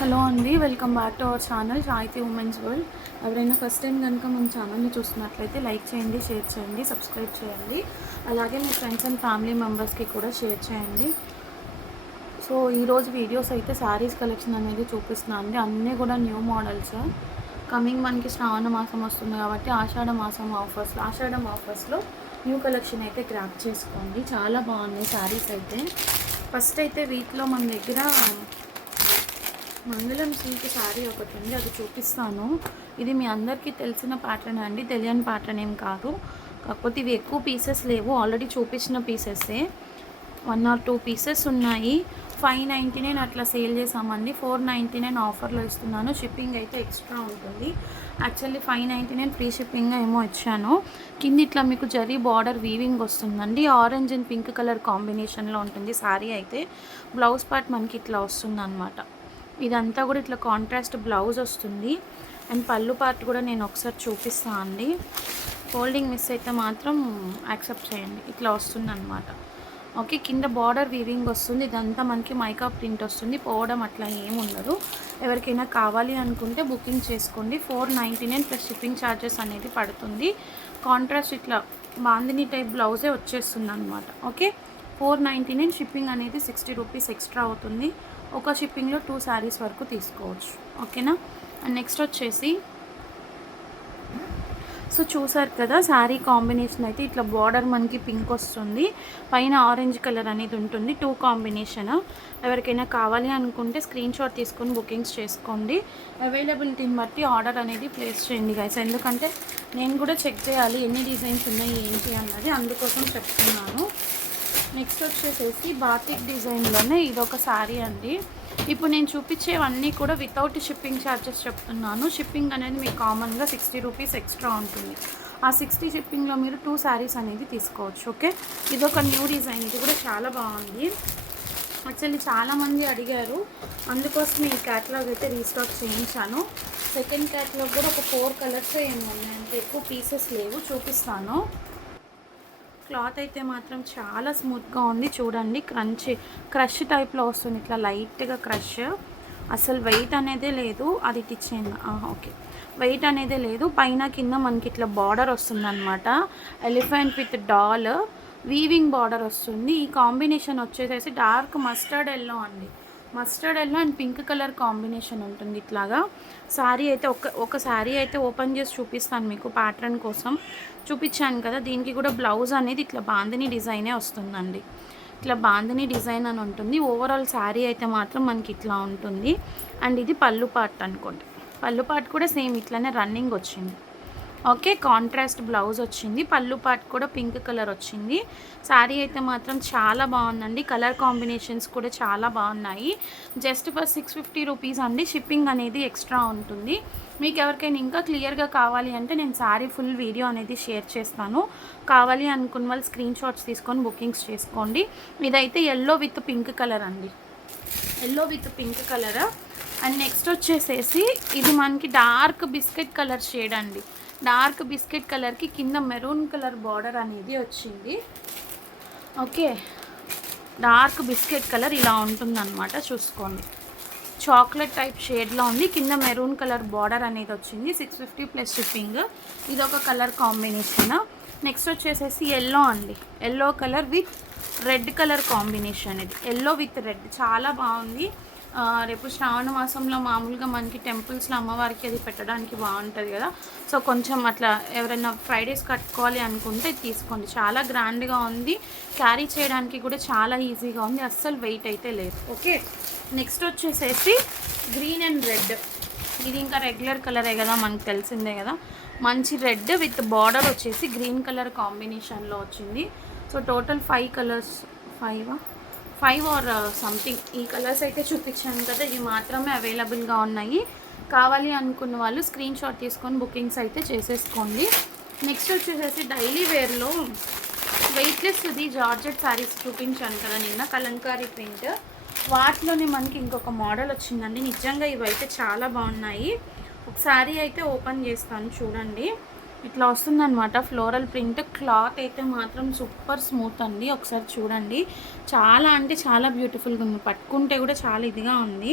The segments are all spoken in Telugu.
హలో అండి, welcome back to our channel సాహితీ ఉమెన్స్ వరల్డ్. ఎవరైనా ఫస్ట్ టైం కనుక మన ఛానల్ని చూస్తున్నట్లయితే లైక్ చేయండి, షేర్ చేయండి, సబ్స్క్రైబ్ చేయండి. అలాగే మీ ఫ్రెండ్స్ అండ్ ఫ్యామిలీ మెంబర్స్కి కూడా షేర్ చేయండి. సో ఈరోజు వీడియోస్ అయితే శారీస్ కలెక్షన్ అనేది చూపిస్తున్నాను అండి. అన్నీ కూడా న్యూ మోడల్స్. కమింగ్ మనకి శ్రావణ మాసం వస్తుంది కాబట్టి ఆషాఢం ఆఫర్స్లో న్యూ కలెక్షన్ అయితే గ్రాప్ చేసుకోండి. చాలా బాగున్నాయి శారీస్ అయితే. ఫస్ట్ అయితే వీటిలో మన దగ్గర మంగళం సిల్క్ శారీ ఒకటి ఉంది, అది చూపిస్తాను. ఇది మీ అందరికీ తెలిసిన ప్యాటర్న్ అండి, తెలియని ప్యాటర్న్ ఏం కాదు. కాకపోతే ఇవి ఎక్కువ పీసెస్ లేవు, ఆల్రెడీ చూపించిన పీసెస్సే. 1 or 2 పీసెస్ ఉన్నాయి. 599 అట్లా సేల్ చేసామండి. 499 ఆఫర్లో ఇస్తున్నాను. షిప్పింగ్ అయితే ఎక్స్ట్రా ఉంటుంది. యాక్చువల్లీ 599 ఫ్రీ షిప్పింగ్ ఏమో ఇచ్చాను. కింద ఇట్లా మీకు జరీ బార్డర్ వీవింగ్ వస్తుందండి. ఆరెంజ్ అండ్ పింక్ కలర్ కాంబినేషన్లో ఉంటుంది శారీ అయితే. బ్లౌజ్ పార్ట్ మనకి ఇట్లా వస్తుంది అనమాట. ఇదంతా కూడా ఇట్లా కాంట్రాస్ట్ బ్లౌజ్ వస్తుంది. అండ్ పళ్ళు పార్ట్ కూడా నేను ఒకసారి చూపిస్తాను అండి. ఫోల్డింగ్ మిస్ అయితే మాత్రం యాక్సెప్ట్ చేయండి. ఇట్లా వస్తుంది అనమాట. ఓకే, కింద బార్డర్ వీవింగ్ వస్తుంది. ఇదంతా మనకి మైకా ప్రింట్ వస్తుంది. పోవడం అట్లా ఏముండదు. ఎవరికైనా కావాలి అనుకుంటే బుకింగ్ చేసుకోండి. 499 ప్లస్ షిప్పింగ్ ఛార్జెస్ అనేది పడుతుంది. కాంట్రాస్ట్ ఇట్లా బాందిని టైప్ బ్లౌజే వచ్చేస్తుంది అనమాట. ఓకే, 499 షిప్పింగ్ అనేది 60 రూపీస్ ఎక్స్ట్రా అవుతుంది. ఒక షిప్పింగ్లో 2 శారీస్ వరకు తీసుకోవచ్చు. ఓకేనా. అండ్ నెక్స్ట్ వచ్చేసి సో చూసారు కదా, శారీ కాంబినేషన్ అయితే ఇట్లా బార్డర్ మనకి పింక్ వస్తుంది, పైన ఆరెంజ్ కలర్ అనేది ఉంటుంది. 2 కాంబినేషన్. ఎవరికైనా కావాలి అనుకుంటే స్క్రీన్ షాట్ తీసుకొని బుకింగ్స్ చేసుకోండి. అవైలబిలిటీని బట్టి ఆర్డర్ అనేది ప్లేస్ చేయండి గైస్. ఎందుకంటే నేను కూడా చెక్ చేయాలి ఎన్ని డిజైన్స్ ఉన్నాయి ఏంటి అన్నది, అందుకోసం చెప్తున్నాను. నెక్స్ట్ వచ్చేసేసి బాతిక్ డిజైన్లోనే ఇదొక శారీ అండి. ఇప్పుడు నేను చూపించేవన్నీ కూడా వితౌట్ షిప్పింగ్ ఛార్జెస్ చెప్తున్నాను. షిప్పింగ్ అనేది మీకు కామన్గా 60 రూపీస్ ఎక్స్ట్రా ఉంటుంది. ఆ 60 షిప్పింగ్లో మీరు 2 శారీస్ అనేది తీసుకోవచ్చు. ఓకే, ఇదొక న్యూ డిజైన్. ఇది కూడా చాలా బాగుంది. యాక్చువల్లీ చాలామంది అడిగారు, అందుకోసం ఈ క్యాటలాగ్ అయితే రీస్టాక్ చేయించాను. సెకండ్ క్యాటలాగ్ కూడా ఒక 4 కలర్స్ ఏమి ఉన్నాయి, అంటే ఎక్కువ పీసెస్ లేవు. చూపిస్తాను. క్లాత్ అయితే మాత్రం చాలా స్మూత్గా ఉంది. చూడండి, క్రష్ టైప్లో వస్తుంది. ఇట్లా లైట్గా క్రష్. అసలు వెయిట్ అనేదే లేదు. అది ఇచ్చేయండి. ఓకే, వెయిట్ అనేదే లేదు. పైన కింద మనకి ఇట్లా బార్డర్ వస్తుంది అనమాట. Elephant with doll weaving border వస్తుంది. ఈ కాంబినేషన్ వచ్చేసేసి డార్క్ మస్టర్డ్ ఎల్లో అండి. Mustard yellow and pink colour combination ఉంటుంది. ఇట్లాగా శారీ అయితే ఒక శారీ అయితే ఓపెన్ చేసి చూపిస్తాను మీకు ప్యాటర్న్ కోసం. చూపించాను కదా, దీనికి కూడా బ్లౌజ్ అనేది ఇట్లా బాందిని డిజైనే వస్తుందండి. ఇట్లా బాందిని డిజైన్ అని ఉంటుంది. ఓవరాల్ శారీ అయితే మాత్రం మనకి ఇట్లా ఉంటుంది. అండ్ ఇది పళ్ళు పార్ట్ అనుకోండి. పళ్ళు పార్ట్ కూడా సేమ్ ఇట్లానే రన్నింగ్ వచ్చింది. ఓకే, కాంట్రాస్ట్ బ్లౌజ్ వచ్చింది. పళ్ళు పార్ట్ కూడా పింక్ కలర్ వచ్చింది. శారీ అయితే మాత్రం చాలా బాగుందండి. కలర్ కాంబినేషన్స్ కూడా చాలా బాగున్నాయి. జస్ట్ ఫర్ 650 రూపీస్ అండి. షిప్పింగ్ అనేది ఎక్స్ట్రా ఉంటుంది. మీకు ఎవరికైనా ఇంకా క్లియర్గా కావాలి అంటే నేను శారీ ఫుల్ వీడియో అనేది షేర్ చేస్తాను. కావాలి అనుకున్న వాళ్ళు స్క్రీన్ షాట్స్ తీసుకొని బుకింగ్స్ చేసుకోండి. ఇదైతే ఎల్లో విత్ పింక్ కలర్ అండి. Yellow with pink colour. And next వచ్చేసేసి ఇది మనకి డార్క్ బిస్కెట్ కలర్ షేడ్ అండి. డార్క్ బిస్కెట్ కలర్కి కింద మెరూన్ కలర్ బార్డర్ అనేది వచ్చింది. ఓకే, డార్క్ బిస్కెట్ కలర్ ఇలా ఉంటుందన్నమాట. చూసుకోండి, చాక్లెట్ టైప్ షేడ్లో ఉంది. కింద మెరూన్ కలర్ బార్డర్ అనేది వచ్చింది. 650 ప్లస్ షిప్పింగ్. ఇది ఒక కలర్ కాంబినేషన్. నెక్స్ట్ వచ్చేసేసి ఎల్లో అండి. Yellow colour with red colour combination. ఇది ఎల్లో విత్ రెడ్ చాలా బాగుంది. రేపు శ్రావణ మాసంలో మామూలుగా మనకి టెంపుల్స్లో అమ్మవారికి అది పెట్టడానికి బాగుంటుంది కదా. సో కొంచెం అట్లా ఎవరైనా ఫ్రైడేస్ కట్టుకోవాలి అనుకుంటే తీసుకోండి. చాలా గ్రాండ్గా ఉంది. క్యారీ చేయడానికి కూడా చాలా ఈజీగా ఉంది. అస్సలు వెయిట్ అయితే లేదు. ఓకే, నెక్స్ట్ వచ్చేసేసి గ్రీన్ అండ్ రెడ్. ఇది ఇంకా రెగ్యులర్ కలరే కదా, మనకు తెలిసిందే కదా. మంచి రెడ్ విత్ బార్డర్ వచ్చేసి గ్రీన్ కలర్ కాంబినేషన్లో వచ్చింది. So total 5 colours, 5 or something ఈ కలర్స్ అయితే చూపించాను కదా, ఇవి మాత్రమే అవైలబుల్గా ఉన్నాయి. కావాలి అనుకున్న వాళ్ళు స్క్రీన్ షాట్ తీసుకొని బుకింగ్స్ అయితే చేసేసుకోండి. నెక్స్ట్ వచ్చేసేసి డైలీ వేర్లో వెయిట్లెస్ ఇది జార్జెట్ శారీస్ చూపించాను కదా నిన్న, కలంకారీ ప్రింట్. వాటిలోనే మనకి ఇంకొక మోడల్ వచ్చిందండి. నిజంగా ఇవైతే చాలా బాగున్నాయి. ఒక శారీ అయితే ఓపెన్ చేస్తాను చూడండి. ఇట్లా వస్తుందన్నమాట ఫ్లోరల్ ప్రింట్. క్లాత్ అయితే మాత్రం సూపర్ స్మూత్ అండి. ఒకసారి చూడండి, చాలా అంటే చాలా బ్యూటిఫుల్గా ఉంది. పట్టుకుంటే కూడా చాలా ఇదిగా ఉంది.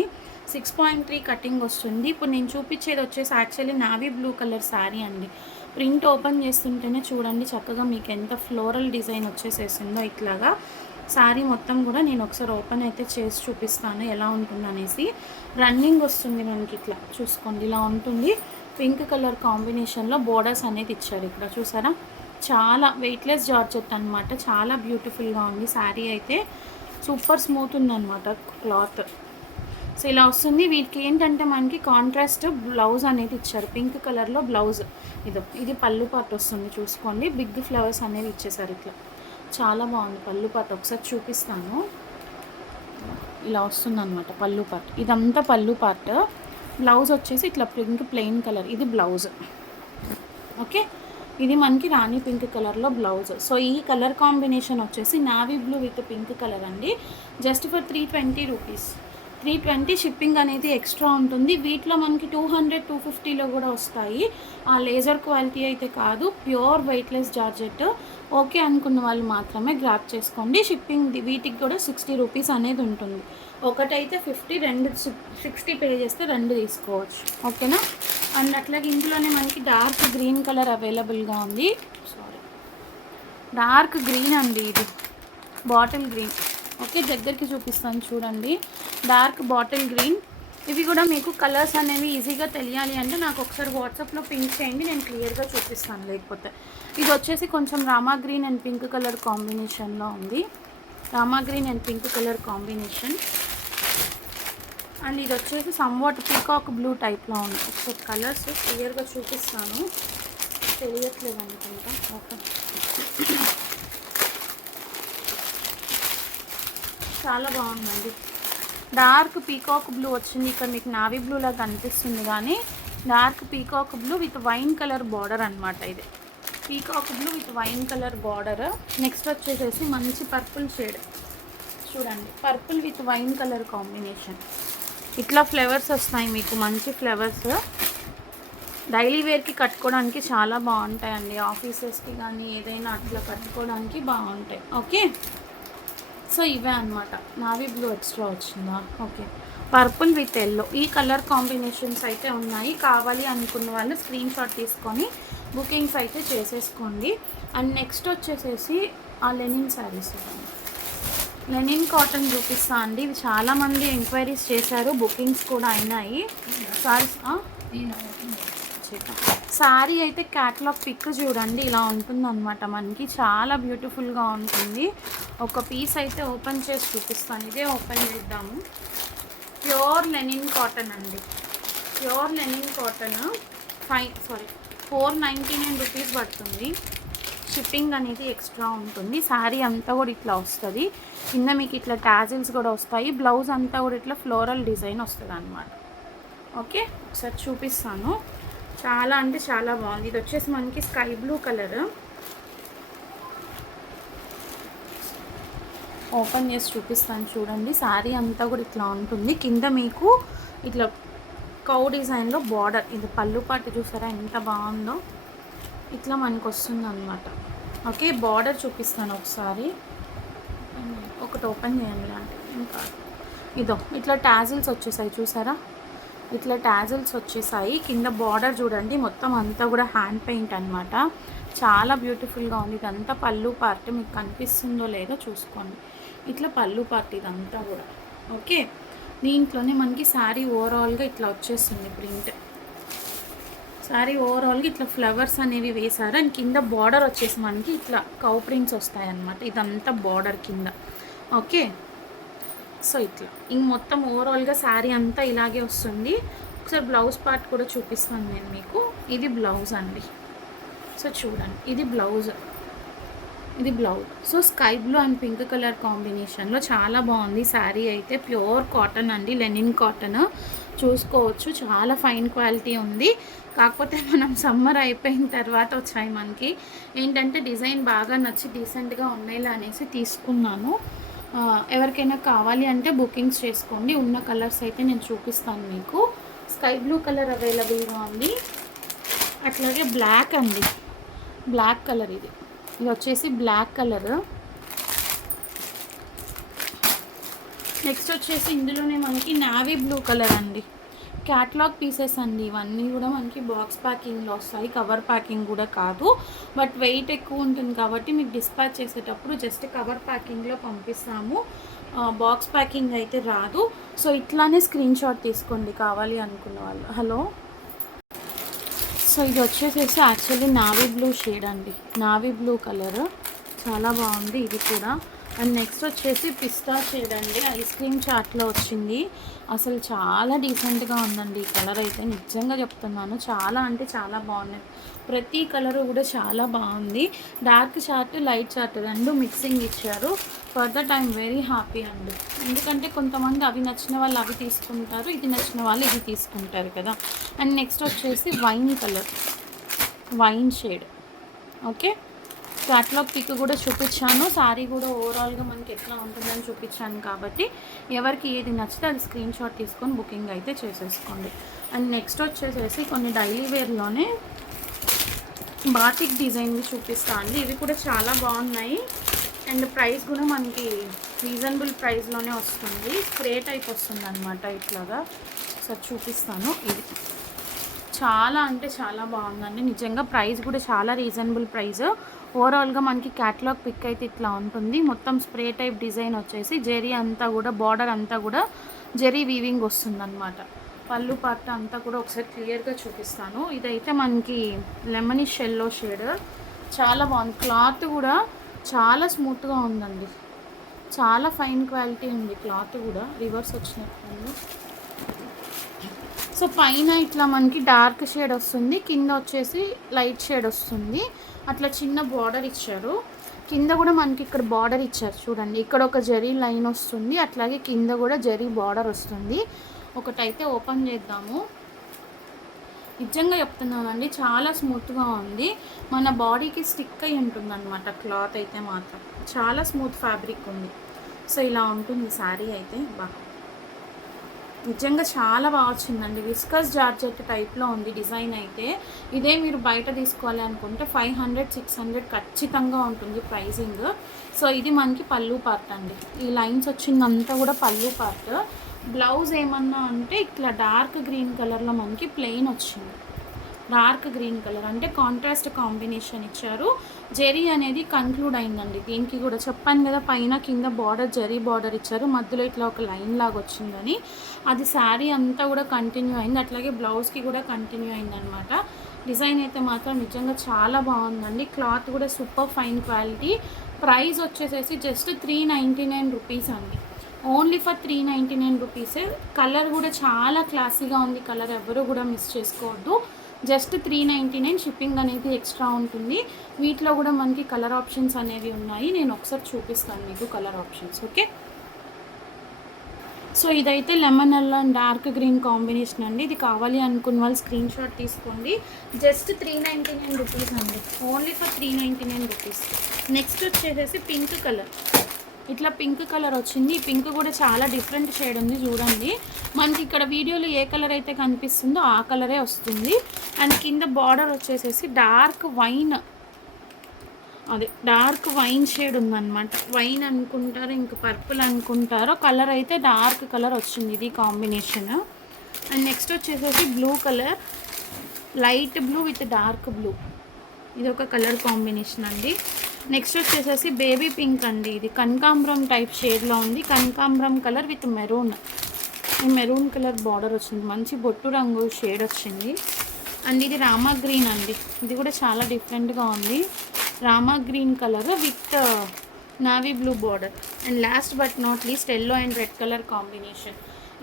6.3 కటింగ్ వస్తుంది. ఇప్పుడు నేను చూపించేది వచ్చేసి actually navy blue colour sari అండి. ప్రింట్ ఓపెన్ చేస్తుంటేనే చూడండి చక్కగా మీకు ఎంత ఫ్లోరల్ డిజైన్ వచ్చేసేసిందో ఇట్లాగా. శారీ మొత్తం కూడా నేను ఒకసారి ఓపెన్ అయితే చేసి చూపిస్తాను ఎలా ఉంటుందనేసి. రన్నింగ్ వస్తుంది మనకి ఇట్లా చూసుకోండి, ఇలా ఉంటుంది. పింక్ కలర్ కాంబినేషన్లో బోర్డర్స్ అనేది ఇచ్చారు ఇక్కడ చూసారా. చాలా వెయిట్లెస్ జార్జెట్ అనమాట, చాలా బ్యూటిఫుల్గా ఉంది శారీ అయితే. సూపర్ స్మూత్ ఉందన్నమాట క్లాత్. సో ఇలా వస్తుంది. వీటికి ఏంటంటే మనకి కాంట్రాస్ట్ బ్లౌజ్ అనేది ఇచ్చారు, పింక్ కలర్లో బ్లౌజ్. ఇది పళ్ళు పార్ట్ వస్తుంది చూసుకోండి. బిగ్ ఫ్లవర్స్ అనేవి ఇచ్చేసారు ఇట్లా, చాలా బాగుంది పళ్ళు పార్ట్. ఒకసారి చూపిస్తాను. ఇలా వస్తుంది అనమాట పళ్ళు పార్ట్. ఇదంతా పళ్ళు పార్ట్. బ్లౌజ్ వచ్చేసి ఇట్లా పింక్ ప్లెయిన్ కలర్, ఇది బ్లౌజ్. ఓకే, ఇది మనకి రాణి పింక్ కలర్లో బ్లౌజ్. సో ఈ కలర్ కాంబినేషన్ వచ్చేసి navy blue with pink colour అండి. Just for 320 rupees. 320 షిప్పింగ్ అనేది ఎక్స్ట్రా ఉంటుంది. వీటిలో మనకి 200, 250లో కూడా వస్తాయి. ఆ లేజర్ క్వాలిటీ అయితే కాదు, ప్యూర్ వెయిట్లెస్ జార్జెట్. ఓకే అనుకున్న వాళ్ళు మాత్రమే గ్రాప్ చేసుకోండి. షిప్పింగ్ వీటికి కూడా 60 రూపీస్ అనేది ఉంటుంది. ఒకటైతే 50, 60 పే చేస్తే 2 తీసుకోవచ్చు. ఓకేనా. అండ్ అట్లాగే ఇందులోనే మనకి డార్క్ గ్రీన్ కలర్ అవైలబుల్గా ఉంది. డార్క్ గ్రీన్ అండి, ఇది బాటిల్ గ్రీన్. ఓకే, దగ్గరికి చూపిస్తాను చూడండి. Dark bottle green. ఇవి కూడా మీకు కలర్స్ అనేవి ఈజీగా తెలియాలి అంటే నాకు ఒకసారి వాట్సాప్లో పింక్ చేయండి, నేను క్లియర్గా చూపిస్తాను. లేకపోతే ఇది వచ్చేసి కొంచెం Rama green and pink colour కాంబినేషన్లో ఉంది. Rama green and pink colour combination. And ఇది వచ్చేసి సమ్వాట్ పీకాక్ బ్లూ టైప్లో ఉంది. ఒకసారి కలర్స్ క్లియర్గా చూపిస్తాను, తెలియట్లేదు అనుకుంటా. ఓకే, చాలా బాగుందండి. డార్క్ పీకాక్ బ్లూ వచ్చింది. ఇక్కడ మీకు నావీ బ్లూలా కనిపిస్తుంది కానీ dark peacock blue with wine colour border అనమాట. ఇది peacock blue with wine colour border. Next వచ్చేసేసి మంచి పర్పుల్ షేడ్ చూడండి, purple with wine colour combination. ఇట్లా ఫ్లవర్స్ వస్తాయి మీకు, మంచి ఫ్లవర్స్. డైలీ వేర్కి కట్టుకోవడానికి చాలా బాగుంటాయండి. ఆఫీసెస్కి కానీ ఏదైనా అట్లా కట్టుకోవడానికి బాగుంటాయి. ఓకే, సో ఇవే అనమాట. నావీ బ్లూ ఎక్స్ట్రా వచ్చిందా. ఓకే, పర్పుల్ విత్ ఎల్లో, ఈ కలర్ కాంబినేషన్స్ అయితే ఉన్నాయి. కావాలి అనుకున్న వాళ్ళు స్క్రీన్ షాట్ తీసుకొని బుకింగ్స్ అయితే చేసేసుకోండి. అండ్ నెక్స్ట్ వచ్చేసేసి ఆ లెనిన్ శారీస్, లెనిన్ కాటన్ చూపిస్తా అండి. ఇవి చాలామంది ఎంక్వైరీస్ చేశారు, బుకింగ్స్ కూడా అయినాయి. శారీ అయితే క్యాటలాగ్ పిక్ చూడండి, ఇలా ఉంటుందన్నమాట. మనకి చాలా బ్యూటిఫుల్గా ఉంటుంది. ఒక పీస్ అయితే ఓపెన్ చేసి చూపిస్తాను. ఇదే ఓపెన్ చేద్దాము. ప్యూర్ లెనిన్ కాటన్ అండి, ప్యూర్ లెనిన్ కాటన్. 499 రూపీస్ పడుతుంది. షిప్పింగ్ అనేది ఎక్స్ట్రా ఉంటుంది. శారీ అంతా కూడా ఇట్లా వస్తుంది. కింద మీకు ఇట్లా టాజిల్స్ కూడా వస్తాయి. బ్లౌజ్ అంతా కూడా ఇట్లా ఫ్లోరల్ డిజైన్ వస్తుంది అన్నమాట. ఓకే, ఒకసారి చూపిస్తాను. చాలా అంటే చాలా బాగుంది. ఇది వచ్చేసి మనకి స్కై బ్లూ కలర్. ఓపెన్ చేసి చూపిస్తాను చూడండి. శారీ అంతా కూడా ఇట్లా ఉంటుంది. కింద మీకు ఇట్లా కౌ డిజైన్లో బార్డర్. ఇది పళ్ళు పాటు చూసారా ఎంత బాగుందో. ఇట్లా మనకు వస్తుంది అనమాట. ఓకే, బార్డర్ చూపిస్తాను ఒకసారి. ఒకటి ఓపెన్ చేయండి అంటే ఇంకా ఇట్లా టాజిల్స్ వచ్చేసాయి చూసారా, ఇట్లా టాజిల్స్ వచ్చేసాయి. కింద బార్డర్ చూడండి, మొత్తం అంతా కూడా హ్యాండ్ పెయింట్ అనమాట. చాలా బ్యూటిఫుల్గా ఉంది. ఇదంతా పళ్ళు పార్ట్, మీకు కనిపిస్తుందో లేదో చూసుకోండి. ఇట్లా పళ్ళు పార్ట్ ఇదంతా కూడా. ఓకే, దీంట్లోనే మనకి శారీ ఓవరాల్గా ఇట్లా వచ్చేస్తుంది ప్రింట్. శారీ ఓవరాల్గా ఇట్లా ఫ్లవర్స్ అనేవి వేశారు. అండ్ కింద బార్డర్ వచ్చేసి మనకి ఇట్లా కౌ ప్రింట్స్ వస్తాయన్నమాట. ఇదంతా బార్డర్ కింద. ఓకే, సో ఇట్లా ఇంక మొత్తం ఓవరాల్గా శారీ అంతా ఇలాగే వస్తుంది. ఒకసారి బ్లౌజ్ పార్ట్ కూడా చూపిస్తాను నేను మీకు. ఇది బ్లౌజ్ అండి. సో చూడండి, ఇది blouse. So sky blue and pink colour కాంబినేషన్లో చాలా బాగుంది శారీ అయితే. ప్యూర్ కాటన్ అండి, లెనిన్ కాటన్. చూసుకోవచ్చు, చాలా ఫైన్ క్వాలిటీ ఉంది. కాకపోతే మనం సమ్మర్ అయిపోయిన తర్వాత వచ్చాయి మనకి. ఏంటంటే డిజైన్ బాగా నచ్చి డీసెంట్గా ఉన్నాయిలా అనేసి తీసుకున్నాను. ఎవరికైనా కావాలి అంటే బుకింగ్స్ చేసుకోండి. ఉన్న కలర్స్ అయితే నేను చూపిస్తాను మీకు. స్కై బ్లూ కలర్ అవైలబుల్గా ఉంది. అట్లాగే బ్లాక్ అండి, బ్లాక్ కలర్. ఇది వచ్చేసి బ్లాక్ కలర్. నెక్స్ట్ వచ్చేసి ఇందులోనే మనకి నావీ బ్లూ కలర్ అండి. క్యాట్లాగ్ పీసెస్ అండి ఇవన్నీ కూడా మనకి బాక్స్ ప్యాకింగ్లో వస్తాయి, కవర్ ప్యాకింగ్ కూడా కాదు. బట్ వెయిట్ ఎక్కువ ఉంటుంది కాబట్టి మీకు డిస్పాచ్ చేసేటప్పుడు జస్ట్ కవర్ ప్యాకింగ్లో పంపిస్తాము, బాక్స్ ప్యాకింగ్ అయితే రాదు. సో ఇట్లానే స్క్రీన్ షాట్ తీసుకోండి కావాలి అనుకున్న వాళ్ళు. హలో, సో ఇది వచ్చేసేసి యాక్చువల్లీ నావీ బ్లూ షేడ్ అండి, నావీ బ్లూ కలర్ చాలా బాగుంది ఇది కూడా. అండ్ నెక్స్ట్ వచ్చేసి పిస్తా షేడ్ అండి, ఐస్ క్రీమ్ చాట్లో వచ్చింది. అసలు చాలా డీసెంట్గా ఉందండి ఈ కలర్ అయితే, నిజంగా చెప్తున్నాను. చాలా అంటే చాలా బాగున్నాయి, ప్రతి కలరు కూడా చాలా బాగుంది. డార్క్ చార్ట్ లైట్ చార్ట్ రెండు మిక్సింగ్ ఇచ్చారు. For that I'm very happy అండి, ఎందుకంటే కొంతమంది అవి నచ్చిన వాళ్ళు అవి తీసుకుంటారు, ఇది నచ్చిన వాళ్ళు ఇది తీసుకుంటారు కదా. అండ్ నెక్స్ట్ వచ్చేసి wine colour, wine shade. Okay, catalogue pic కూడా చూపించాను, సారీ కూడా ఓవరాల్గా మనకి ఎట్లా ఉంటుందని చూపించాను కాబట్టి ఎవరికి ఏది నచ్చితే అది స్క్రీన్ షాట్ తీసుకొని బుకింగ్ అయితే చేసేసుకోండి. అండ్ నెక్స్ట్ వచ్చేసేసి కొన్ని డైలీ వేర్లోనే బాటిక్ డిజైన్వి చూపిస్తాను అండి, ఇవి కూడా చాలా బాగున్నాయి. అండ్ ప్రైస్ కూడా మనకి రీజనబుల్ ప్రైస్లోనే వస్తుంది, స్ప్రే టైప్ వస్తుంది అనమాట ఇట్లాగా. ఒకసారి చూపిస్తాను, ఇది చాలా అంటే చాలా బాగుందండి నిజంగా, ప్రైస్ కూడా చాలా రీజనబుల్ ప్రైస్. ఓవరాల్గా మనకి క్యాటలాగ్ పిక్ అయితే ఇట్లా ఉంటుంది, మొత్తం స్ప్రే టైప్ డిజైన్ వచ్చేసి జెరీ అంతా కూడా బార్డర్ అంతా కూడా జెరీ వీవింగ్ వస్తుందన్నమాట. పళ్ళు పార్ట్ అంతా కూడా ఒకసారి క్లియర్గా చూపిస్తాను. ఇదైతే మనకి లెమనిష్ ఎల్లో షేడ్, చాలా బాగుంది. క్లాత్ కూడా చాలా స్మూత్గా ఉందండి, చాలా ఫైన్ క్వాలిటీ ఉంది క్లాత్ కూడా, రివర్స్ వచ్చినట్టు. సో పైన ఇట్లా మనకి డార్క్ షేడ్ వస్తుంది, కింద వచ్చేసి లైట్ షేడ్ వస్తుంది, అట్లా చిన్న బార్డర్ ఇచ్చారు. కింద కూడా మనకి ఇక్కడ బార్డర్ ఇచ్చారు చూడండి, ఇక్కడ ఒక జరీ లైన్ వస్తుంది, అట్లాగే కింద కూడా జరీ బార్డర్ వస్తుంది. ఒకటైతే ఓపెన్ చేద్దాము. నిజంగా చెప్తున్నానండి చాలా స్మూత్గా ఉంది, మన బాడీకి స్టిక్ అయి ఉంటుంది అనమాట. క్లాత్ అయితే మాత్రం చాలా స్మూత్ ఫ్యాబ్రిక్ ఉంది. సో ఇలా ఉంటుంది శారీ అయితే, నిజంగా చాలా బాగా వచ్చిందండి. విస్కస్ జార్జెట్ టైప్లో ఉంది డిజైన్ అయితే. ఇదే మీరు బయట తీసుకోవాలి అనుకుంటే 500-600 ఖచ్చితంగా ఉంటుంది ప్రైజింగ్. సో ఇది మనకి పళ్ళు పార్ట్ అండి, ఈ లైన్స్ వచ్చిందంతా కూడా పళ్ళు పార్ట్. బ్లౌజ్ ఏమన్నా అంటే ఇట్లా డార్క్ గ్రీన్ కలర్లో మనకి ప్లెయిన్ వచ్చింది, డార్క్ గ్రీన్ కలర్ అంటే కాంట్రాస్ట్ కాంబినేషన్ ఇచ్చారు. జెరీ అనేది కన్క్లూడ్ అయిందండి దీనికి కూడా, చెప్పాను కదా పైన కింద బార్డర్ జెరీ బార్డర్ ఇచ్చారు, మధ్యలో ఇట్లా ఒక లైన్ లాగా వచ్చిందని. అది శారీ అంతా కూడా కంటిన్యూ అయింది, అట్లాగే బ్లౌజ్కి కూడా కంటిన్యూ అయిందనమాట. డిజైన్ అయితే మాత్రం నిజంగా చాలా బాగుందండి, క్లాత్ కూడా సూపర్ ఫైన్ క్వాలిటీ. ప్రైస్ వచ్చేసేసి జస్ట్ 399 రూపీస్ అండి, ఓన్లీ ఫర్ 399 రూపీసే. కలర్ కూడా చాలా క్లాసీగా ఉంది, కలర్ ఎవరు కూడా మిస్ చేసుకోవద్దు. జస్ట్ 399, షిప్పింగ్ అనేది ఎక్స్ట్రా ఉంటుంది. వీటిలో కూడా మనకి కలర్ ఆప్షన్స్ అనేవి ఉన్నాయి, నేను ఒకసారి చూపిస్తాను మీకు కలర్ ఆప్షన్స్. ఓకే, సో ఇదైతే lemon yellow and dark green combination అండి. ఇది కావాలి అనుకున్న వాళ్ళు స్క్రీన్ షాట్ తీసుకోండి. జస్ట్ 399 రూపీస్ అండి, ఓన్లీ ఫర్ 399 రూపీస్. నెక్స్ట్ వచ్చేసేసి పింక్ కలర్, ఇట్లా పింక్ కలర్ వచ్చింది. ఈ పింక్ కూడా చాలా డిఫరెంట్ షేడ్ ఉంది చూడండి, మనకి ఇక్కడ వీడియోలో ఏ కలర్ అయితే కనిపిస్తుందో ఆ కలరే వస్తుంది. అండ్ కింద బార్డర్ వచ్చేసేసి డార్క్ వైన్, అదే డార్క్ వైన్ షేడ్ ఉందన్నమాట. వైన్ అనుకుంటారో ఇంకా పర్పుల్ అనుకుంటారో, కలర్ అయితే డార్క్ కలర్ వచ్చింది, ఇది కాంబినేషన్. అండ్ నెక్స్ట్ వచ్చేసేసి blue colour, light blue with dark blue, ఇది ఒక కలర్ కాంబినేషన్ అండి. నెక్స్ట్ వచ్చేసేసి బేబీ పింక్ అండి, ఇది కనకాంబరం టైప్ షేడ్లో ఉంది, కనకాంబరం కలర్ విత్ మెరూన్, ఈ మెరూన్ కలర్ బార్డర్ వచ్చింది, మంచి బొట్టు రంగు షేడ్ వచ్చింది. అండ్ ఇది రామా గ్రీన్ అండి, ఇది కూడా చాలా డిఫరెంట్గా ఉంది, Rama green colour with navy blue border. And last but not least yellow and red colour combination.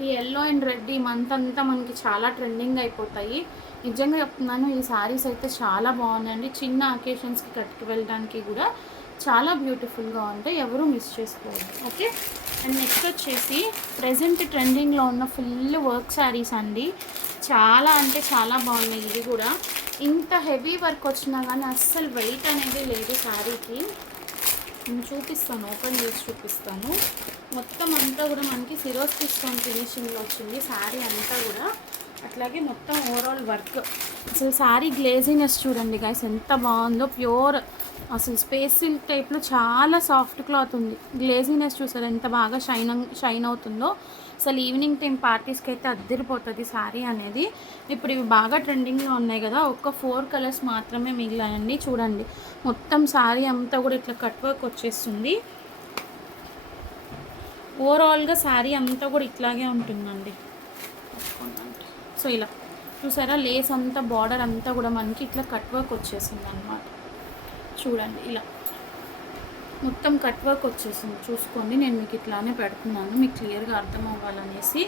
ఈ ఎల్లో అండ్ రెడ్ ఈ మంత్ అంతా మనకి చాలా ట్రెండింగ్ అయిపోతాయి. నిజంగా చెప్తున్నాను, ఈ శారీస్ అయితే చాలా బాగున్నాయండి, చిన్న అకేషన్స్కి కట్టుకు వెళ్ళడానికి కూడా చాలా బ్యూటిఫుల్గా ఉంటాయి, ఎవరు మిస్ చేసుకోవద్దు. ఓకే, అండ్ నెక్స్ట్ వచ్చేసి ప్రజెంట్ ట్రెండింగ్లో ఉన్న ఫుల్ వర్క్ శారీస్ అండి, చాలా అంటే చాలా బాగున్నాయి. ఇది కూడా ఇంత హెవీ వర్క్ వచ్చినా కానీ అస్సలు వెయిట్ అనేది లేదు శారీకి. నేను చూపిస్తాను, ఓపెన్ చేసి చూపిస్తాను. మొత్తం అంతా కూడా మనకి సిరోస్కి స్టోన్ ఫినిషింగ్లో వచ్చింది శారీ అంతా కూడా, అట్లాగే మొత్తం ఓవరాల్ వర్క్. అసలు శారీ గ్లేజినెస్ చూడండి గైస్ ఎంత బాగుందో, ప్యూర్ అసలు స్పేస్ సిల్క్ టైప్లో చాలా సాఫ్ట్ క్లాత్ ఉంది. గ్లేజీనెస్ చూసారు ఎంత బాగా షైన్ అవుతుందో. అసలు ఈవినింగ్ టైం పార్టీస్కి అయితే అద్దరిపోతుంది శారీ అనేది. ఇప్పుడు ఇవి బాగా ట్రెండింగ్లో ఉన్నాయి కదా, ఒక్క 4 కలర్స్ మాత్రమే మిగిలాయండి. చూడండి మొత్తం శారీ అంతా కూడా ఇట్లా కట్ వర్క్ వచ్చేస్తుంది. ఓవరాల్గా శారీ అంతా కూడా ఇట్లాగే ఉంటుందండి. సో ఇలా చూసారా, లేస్ అంతా బార్డర్ అంతా కూడా మనకి ఇట్లా కట్ వర్క్ వచ్చేసింది అనమాట. చూడండి ఇలా మొత్తం కట్ వర్క్ వచ్చేసింది. చూసుకోండి, నేను మీకు ఇట్లానే పెడుతున్నాను మీకు క్లియర్గా అర్థం అవ్వాలనేసి.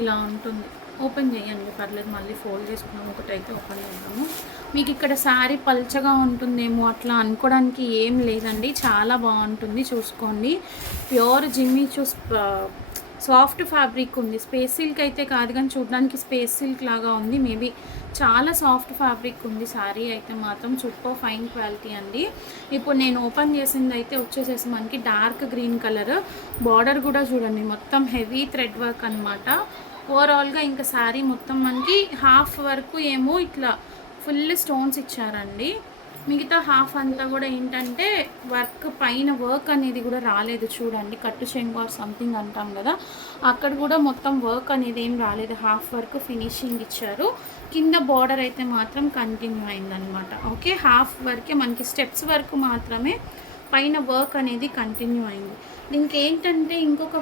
ఇలా ఉంటుంది. ఓపెన్ చేయండి పర్లేదు, మళ్ళీ ఫోల్డ్ చేసుకున్నాం. ఒకటైతే ఓపెన్ చేద్దాము. మీకు ఇక్కడ శారీ పల్చగా ఉంటుందేమో అట్లా అనుకోవడానికి ఏం లేదండి, చాలా బాగుంటుంది. చూసుకోండి, ప్యూర్ జిమ్మి సాఫ్ట్ ఫ్యాబ్రిక్ ఉంది. స్పేస్ సిల్క్ అయితే కాదు కానీ చూడడానికి స్పేస్ సిల్క్ లాగా ఉంది. మేబీ చాలా సాఫ్ట్ ఫ్యాబ్రిక్ ఉంది. శారీ అయితే మాత్రం సూపర్ ఫైన్ క్వాలిటీ అండి. ఇప్పుడు నేను ఓపెన్ చేసింది అయితే వచ్చేసేసి మనకి డార్క్ గ్రీన్ కలర్. బార్డర్ కూడా చూడండి మొత్తం హెవీ థ్రెడ్ వర్క్ అనమాట. ఓవరాల్గా ఇంకా శారీ మొత్తం మనకి హాఫ్ వరకు ఏమో ఇట్లా ఫుల్ స్టోన్స్ ఇచ్చారండి. మిగతా హాఫ్ అంతా కూడా ఏంటంటే వర్క్ పైన వర్క్ అనేది కూడా రాలేదు. చూడండి, కట్టు చెంగు ఆర్ సంథింగ్ అంటాం కదా, అక్కడ కూడా మొత్తం వర్క్ అనేది ఏం రాలేదు. హాఫ్ వర్క్ ఫినిషింగ్ ఇచ్చారు. కింద బార్డర్ అయితే మాత్రం కంటిన్యూ అయిందనమాట. ఓకే, హాఫ్ వర్కే మనకి స్టెప్స్ వరకు మాత్రమే పైన వర్క్ అనేది కంటిన్యూ అయింది. దీనికి ఏంటంటే ఇంకొక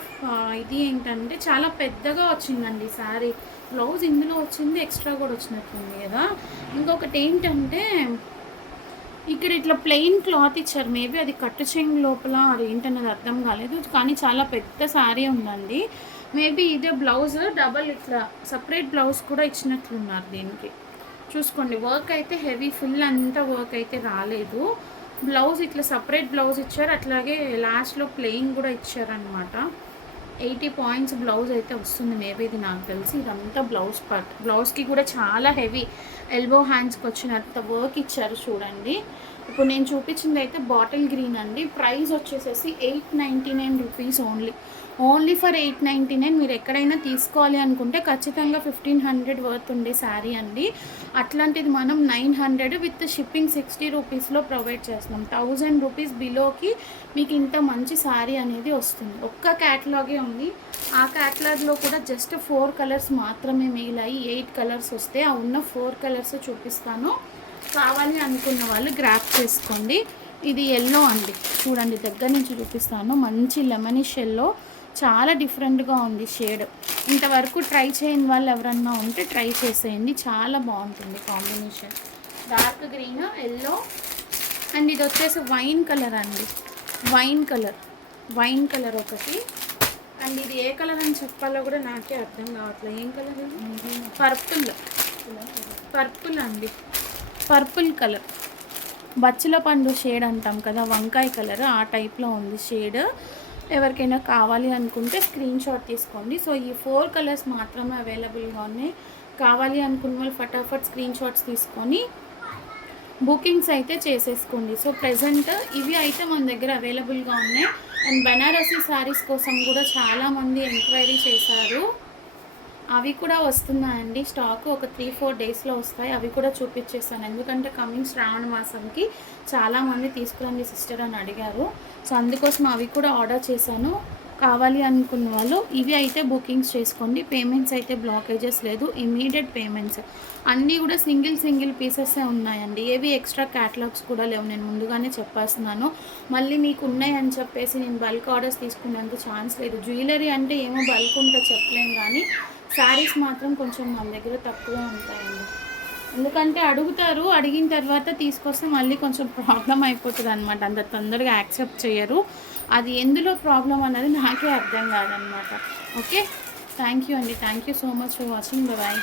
ఇది ఏంటంటే చాలా పెద్దగా వచ్చిందండి శారీ. బ్లౌజ్ ఇందులో వచ్చింది, ఎక్స్ట్రా కూడా వచ్చినట్టుంది కదా. ఇంకొకటి ఏంటంటే ఇక్కడ ఇట్లా ప్లెయిన్ క్లాత్ ఇచ్చారు. మేబీ అది కట్టు చెంగు లోపల అది ఏంటన్నది అర్థం కాలేదు, కానీ చాలా పెద్ద శారీ ఉందండి. మేబీ ఇదే బ్లౌజ్ డబల్ ఇట్లా సపరేట్ బ్లౌజ్ కూడా ఇచ్చినట్లున్నారు దీనికి. చూసుకోండి, వర్క్ అయితే హెవీ ఫుల్ అంతా వర్క్ అయితే రాలేదు. బ్లౌజ్ ఇట్లా సపరేట్ బ్లౌజ్ ఇచ్చారు, అట్లాగే లాస్ట్లో ప్లెయిన్ కూడా ఇచ్చారనమాట. 80 పాయింట్స్ బ్లౌజ్ అయితే వస్తుంది మేబీ, ఇది నాకు తెలిసి. ఇదంతా బ్లౌజ్ పార్ట్. బ్లౌజ్కి కూడా చాలా హెవీ ఎల్బో హ్యాండ్స్కి వచ్చినంత వర్క్ ఇచ్చారు చూడండి. ఇప్పుడు నేను చూపించింది అయితే బాటిల్ గ్రీన్ అండి. ప్రైస్ వచ్చేసేసి 899 రూపీస్ ఓన్లీ ఫర్ 899. మీరు ఎక్కడైనా తీసుకోవాలి అనుకుంటే ఖచ్చితంగా 1500 వర్త్ ఉండే శారీ అండి. అట్లాంటిది మనం 900 విత్ షిప్పింగ్ 60 రూపీస్లో ప్రొవైడ్ చేస్తున్నాం. 1000 రూపీస్ బిలోకి మీకు ఇంత మంచి శారీ అనేది వస్తుంది. ఒక్క క్యాటలాగే ఉంది. ఆ క్యాటలాగ్లో కూడా జస్ట్ 4 కలర్స్ మాత్రమే మిగిలాయి. 8 కలర్స్ వస్తే ఆ ఉన్న 4 కలర్స్ చూపిస్తాను. కావాలి అనుకున్న వాళ్ళు గ్రాప్ చేసుకోండి. ఇది ఎల్లో అండి, చూడండి దగ్గర నుంచి చూపిస్తాను. మంచి లెమనిష్ ఎల్లో, చాలా డిఫరెంట్గా ఉంది షేడ్. ఇంతవరకు ట్రై చేయని వాళ్ళు ఎవరన్నా ఉంటే ట్రై చేసేయండి, చాలా బాగుంటుంది combination. Dark green, yellow and ఇది వచ్చేసి వైన్ కలర్ అండి. వైన్ కలర్ ఒకటి. అండ్ ఇది ఏ కలర్ అని చెప్పాలో కూడా నాకే అర్థం కావట్లేదు. ఏం కలర్ ఇది? పర్పుల్ అండి, పర్పుల్ కలర్. బచ్చల పండు షేడ్ అంటాం కదా, వంకాయ కలర్, ఆ టైప్లో ఉంది షేడ్. ఎవరికైనా కావాలి అనుకుంటే స్క్రీన్ షాట్ తీసుకోండి. సో ఈ 4 కలర్స్ మాత్రమే అవైలబుల్గా ఉన్నాయి. కావాలి అనుకున్న వాళ్ళు ఫటాఫట్ స్క్రీన్ షాట్స్ తీసుకొని బుకింగ్స్ అయితే చేసేసుకోండి. సో ప్రెజెంట్ ఇవి అయితే మన దగ్గర అవైలబుల్గా ఉన్నాయి. అండ్ బనారసీ శారీస్ కోసం కూడా చాలామంది ఎంక్వైరీ చేశారు. అవి కూడా వస్తున్నాయండి స్టాక్. ఒక 3-4 డేస్లో వస్తాయి. అవి కూడా చూపించేస్తాను, ఎందుకంటే కమింగ్ శ్రావణ మాసంకి చాలామంది తీసుకురండి సిస్టర్ అని అడిగారు. సో అందుకోసం అవి కూడా ఆర్డర్ చేశాను. కావాలి అనుకున్న వాళ్ళు ఇవి అయితే బుకింగ్స్ చేసుకోండి. పేమెంట్స్ అయితే బ్లాకేజెస్ లేదు, ఇమీడియట్ పేమెంట్స్. అన్నీ కూడా సింగిల్ పీసెసే ఉన్నాయండి. ఏవి ఎక్స్ట్రా క్యాటలాగ్స్ కూడా లేవు, నేను ముందుగానే చెప్పేస్తున్నాను. మళ్ళీ మీకు ఉన్నాయని చెప్పేసి నేను బల్క్ ఆర్డర్స్ తీసుకునేందుకు ఛాన్స్ లేదు. జ్యువెలరీ అంటే ఏమో బల్క్ ఉంటే చెప్పలేను, కానీ శారీస్ మాత్రం కొంచెం మన దగ్గర తక్కువ ఉంటాయండి. ఎందుకంటే అడుగుతారు, అడిగిన తర్వాత తీసుకొస్తే మళ్ళీ కొంచెం ప్రాబ్లం అయిపోతుంది అనమాట. అంత తొందరగా యాక్సెప్ట్ చేయరు. అది ఎందులో ప్రాబ్లం అన్నది నాకే అర్థం కాదనమాట. ఓకే, థ్యాంక్ యూ అండి. Thank you so much for watching. Bye.